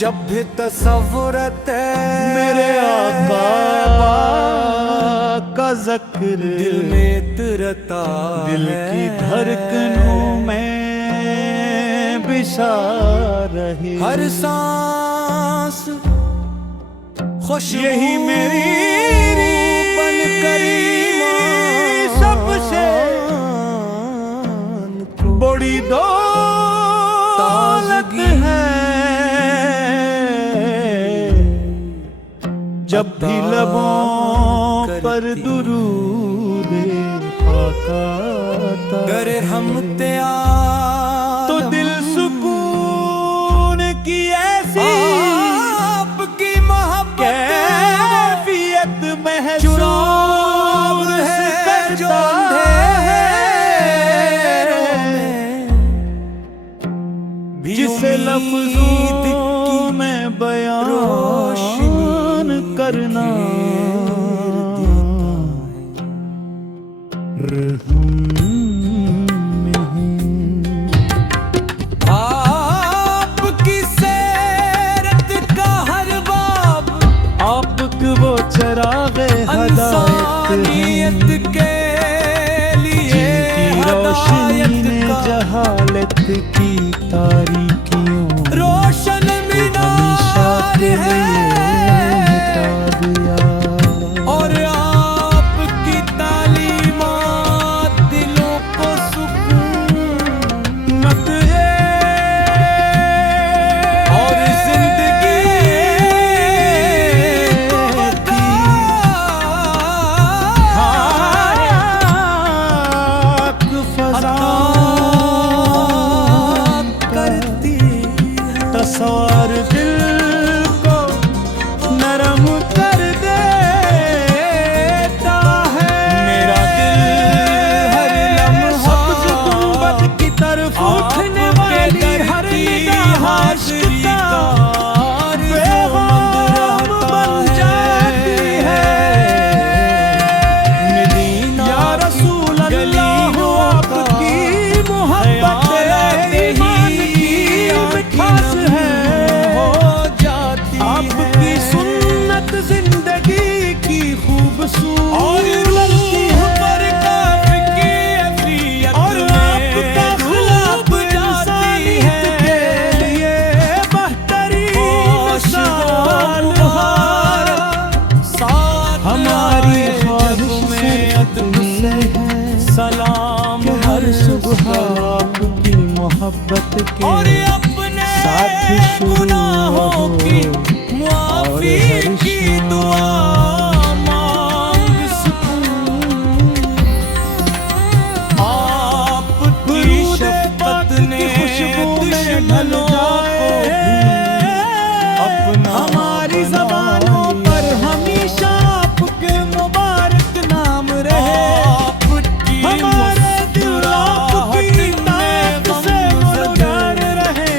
जब भी तसव्वुरत मेरे आका का ज़िक्र दिल में उतरता दिल की धड़कनों में बिछा रहे। हर सांस खुशबू यही मेरी बनकर सबसे बड़ी दौलत है। जब भी लबों पर दुरूद आका आता गर हम तो दिल सुकून की ऐसी आपकी मोहब्बत कैफियत महसूस है जो करता भी जिसे लफ्जों में बयान करना आपकी सैरत का हर बाब आपक वो चराग़े इंसानियत हदायत के लिए जिनकी रोशनी ने हदायत का जहालत की तारीकियों रोशन हमेशा के मीनार लिए मिटा है दिया। और आपकी तालीमात दिलों को सुकून और जिंदगी को करती है। तस्वार दिल को नरम कर देता है। मेरा दिल हर लम्हा सब्ज़ गुंबद की तरफ उठने वाली हर निगाह आशिक़ का पैगाम बन जाती है। या रसूल अल्लाह आपकी मोहब्बत ईमान की मिठास है। आपकी सुन्नत जिंदगी की खूबसूरती है। और आपका ख़ुलाफ़ इंसानियत के लिए बेहतरीन साल हमारी ख्वाहिश में तुमसे है सलाम हर सुबह आपकी मोहब्बत के और अपने साथ शुरू गुनाहों की हो मुआफ़ी की दुआ मांग आपकी शफ़क़त ने दुश्मनों को अपना हमारी ज़बानों पर हमेशा आपके मुबारक नाम रहे। हमारे दिल आपकी ताक़त से मुनव्वर रहे।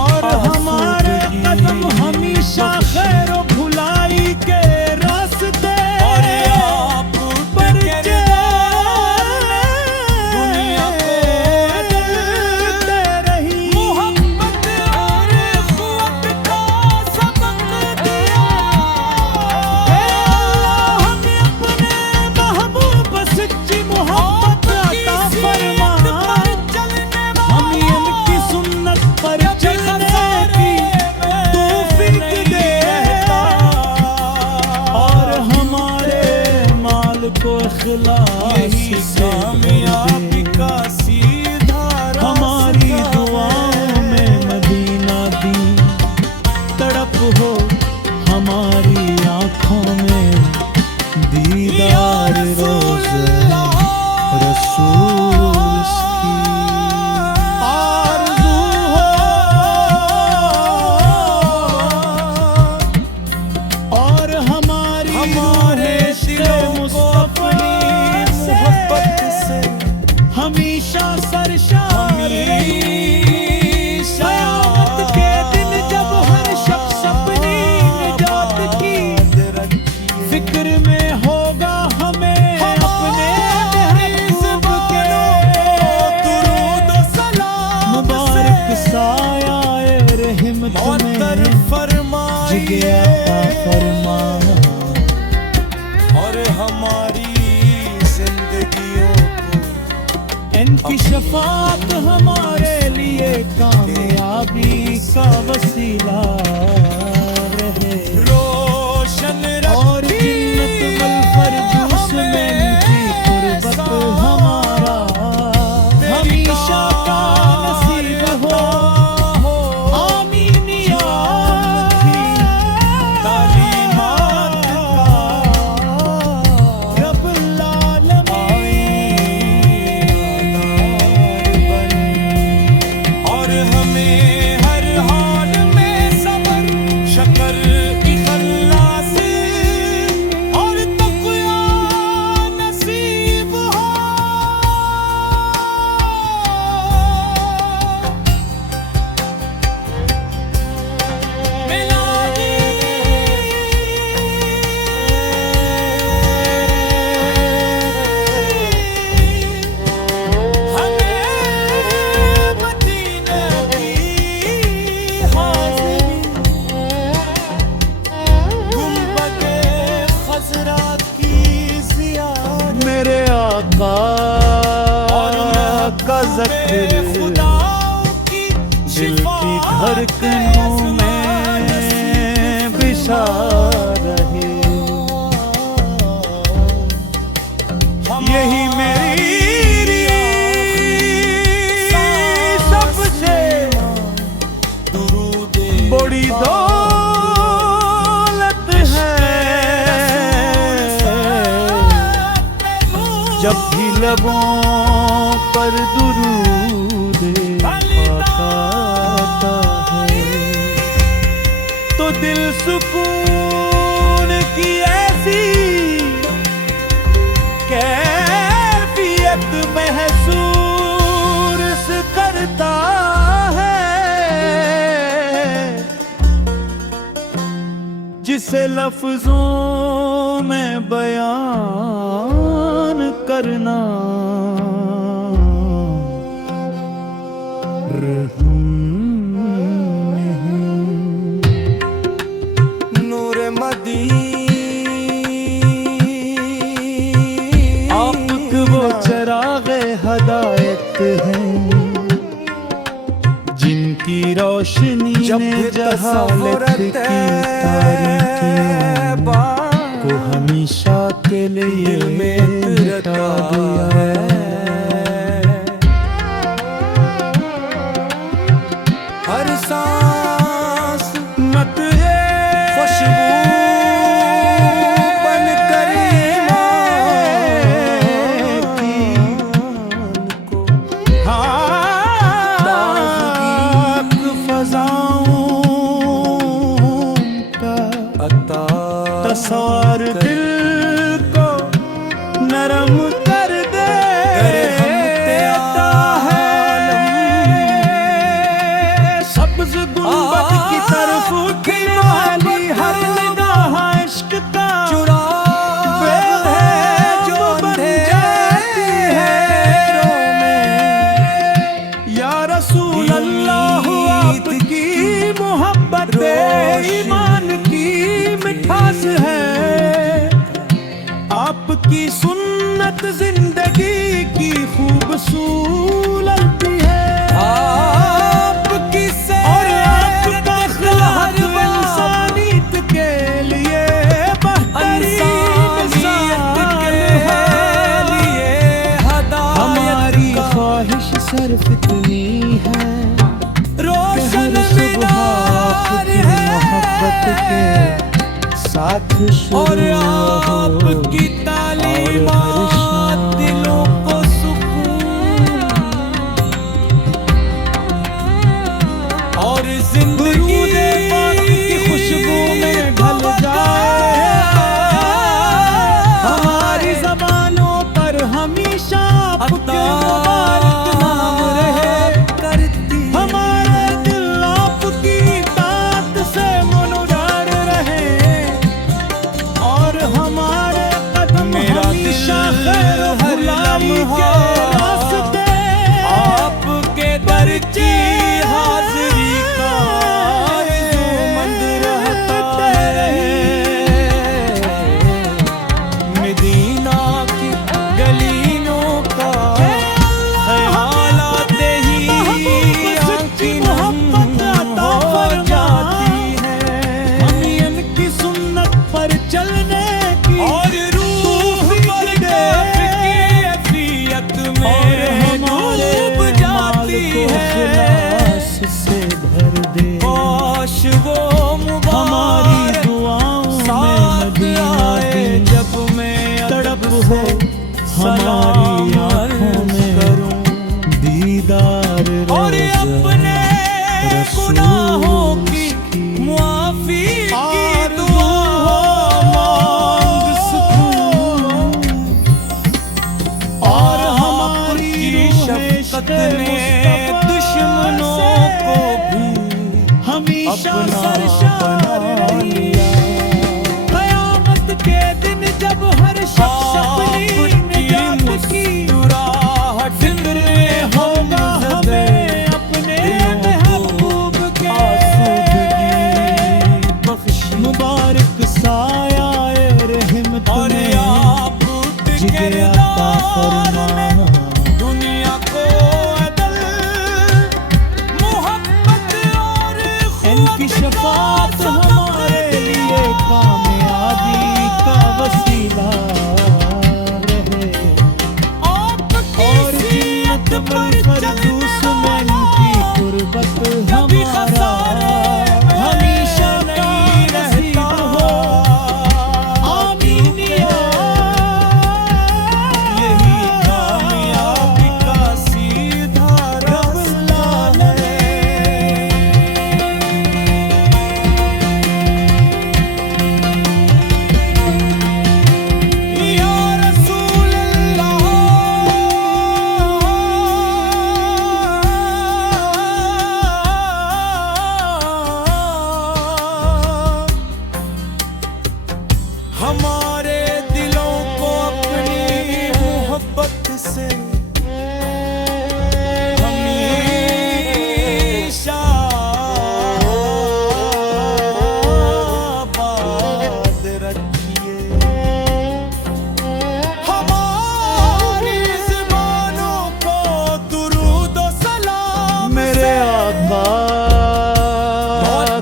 और हमारे कदम हमेशा खैर व भलाई के रास्ते पर चलते रही। मोहब्बत और ख़ुद का सबक दिया हमें अपने महबूब सच्ची मोहब्बत अता फरमा। हमें इनकी सुन्नत पर चलने की तौफीक देता और हमारे माल को इखलास कामयाबी का सीधा हमारी दुआओं में मदीना दी तड़प हो हमारी आँखों में दीदार रोज़ रसूल की आरज़ू हो। और हमारे मुस्तफ़ा मोहब्बत से हमेशा सरशार क़यामत के दिन जब हर शख्स अपनी निजात की फिक्र में होगा हमें फरमान, और हमारी जिंदगियों को इनकी शफात हमारे लिए कामयाबी का वसीला रहे। रोशन और जिन्नत वल फरदौस में इनकी कुर्बत हमारा हमेशा का नसीब हो। आमीन या तालीमात रब्बुल आलमीन। और हमें हर हाल में सब्र, शक्र, इखलास और तक़वा नसीब हो। मिलादी हमें मदीने की हाज़िरी, गुंबदे खज़रा की ज़ियारत मेरे आका और का ज़िक्र खुदा की दिल की धड़कनों में बिछा रहे। यही मेरी सबसे बड़ी दौलत है। जब भी लबों पर दुरूद पाक आता है, तो दिल सुकून की ऐसी कैफियत महसूस करता है, जिसे लफ्जों में बयान करना नूर मदी आप वो चरागे हदायत हैं, जिनकी रोशनी ने जहालत की तारीकियों को हमेशा के लिए मिटा दिया है। हर सांस मत खुशबू बन कर ईमान को हाँ फजाओं का अता तस्वर दिल को नरम कर देता है। सब्ज़ गुंबद की तरफ उठी वाली हर निगाह इश्क का चुरा है जो बन अंधेरे जाती है। या रसूल अल्लाह आपकी मोहब्बत ईमान की मिठास है। आपकी सुन्नत जिंदगी की खूबसूरती है। आपकी और सैरत आपका अखलाक इंसानियत के लिए बेहतरीन इंसानियत के मिसाल है। लिए हदायत हमारी का ख्वाहिश सिर्फ इतनी है कि रोशन हर सुबह मीनार आपकी है मोहब्बत के साथ और शुरू हो आपकी और हर तालीमात शाम दिलों को सुकून और जिंदगी की खुशबू में ढल जाए। हमारी ज़बानों पर हमेशा आपके मुबारक नाम रहे। करती हमारे दिल आपकी तात से मुनव्वर रहे, और हमारे कदम मेरा हमेशा दिल खैर हर भलाई के लम्हा रास्ते आपके दर की हाजिरी का आरज़ूमंद रहता है। हो हमारी आँखों में दीदार और अपने गुनाहों की मुआफी की दुआ मांग सुकून और हमारी शफ़क़त ने दुश्मनों को भी हमेशा अपना सरशार लिया। क़यामत के दिन जब हर शख्स अपनी निजात की फिक्र में होगा हमें अपने महबूब के बख्शी मुबारक साया-ए रहमत और में आप जिगर अता फरमा। दुनिया को अदल मोहब्बत और इनकी शफात हमारे लिए कामयाबी का वसीला रहे और जिन्नत बल फरदूस में इनकी कुर्बत हमारा हमेशा नहीं नसीब हो। आमीन या यही कामयाबी का सीधा रास्ता है। या रसूल अल्लाह, हमारे दिलों को अपनी मोहब्बत से हमेशा आबाद रखिए। हमारी ज़ुबानों को दुरूद व सलाम मेरे आका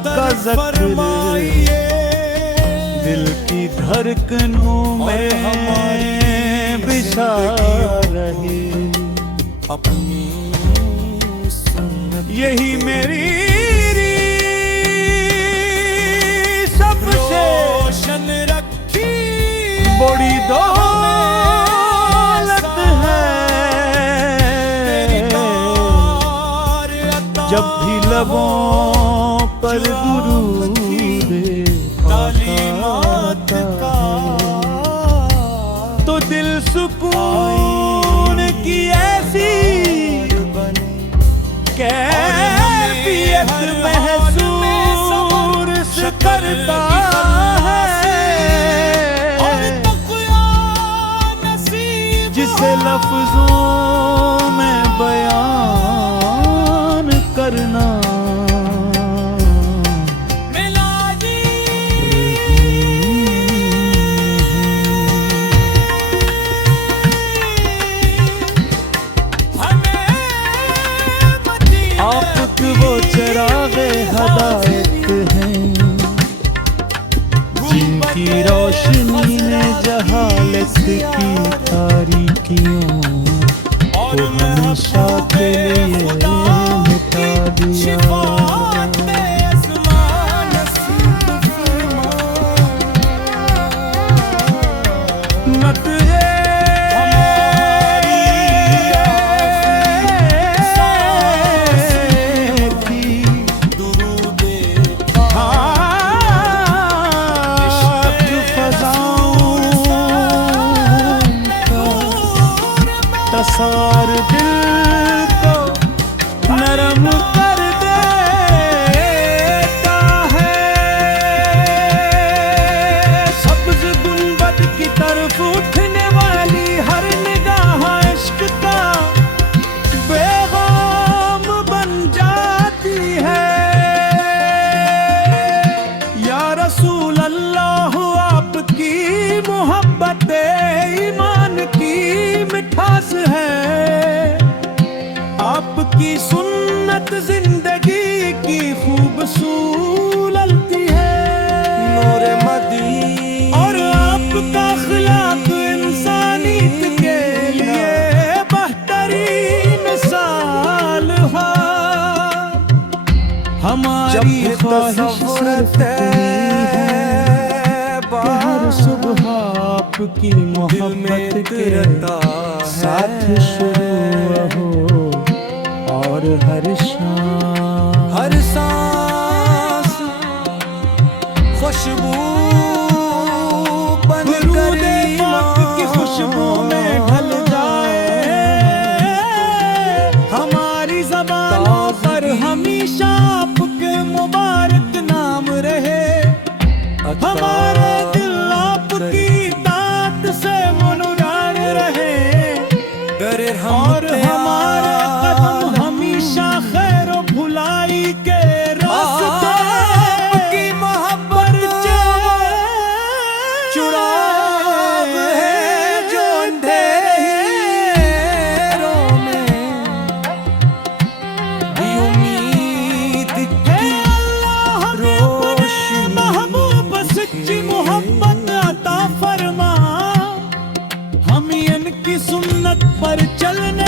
का ज़िक्र फरमाइए। दिल की धड़कनों में हमारी बिछा रहे। अपनी सुन्नत यही मेरी सबसे रोशन रखी बड़ी दौलत है। जब भी लबों पर दुरूद तालीमात का तो दिल सुकून की ऐसी कैफियत महसूस करता है जिसे लफ्जों में बयान करना आप वो चिरागे हदायत हैं जिनकी रोशनी ने जहालत की तारीकियों को हमेशा के लिए मिटा दिया। मत तसार दिल को नरम कर देता है। सब्ज़ गुंबद की तरफ उठने वाली हर निगाह इश्क का पैगाम बन जाती है। या रसूल अल्लाह आपकी मोहब्बत ईमान की मिठास है। आपकी सुन्नत जिंदगी की खूबसूरती है। नूर मदी और आपका अखलाक इंसानियत के लिए बेहतरीन मिसाल है। हमारी ख्वाहिश सिर्फ इतनी है कि हर सुबह आपकी दिल में मोहब्बत के रहता साथ है शुरू हो और हर शाम हर सांस खुशबू बन कर दुरूद पाक की खुशबू में ढल जाए हमारी ज़बानों पर हमेशा आपके मुबारक नाम रहे हमारे दिल आपकी तात से मुनव्वर रहे डरे और हमारे कदम हमेशा खैर और भुलाई के रास्ते आपकी मोहब्बत चुराव है जो अंधेरों में भी उम्मीद की रोशनी महबूब सच्ची मोहब्बत अता फरमा हम इनकी सुन्नत पर चलने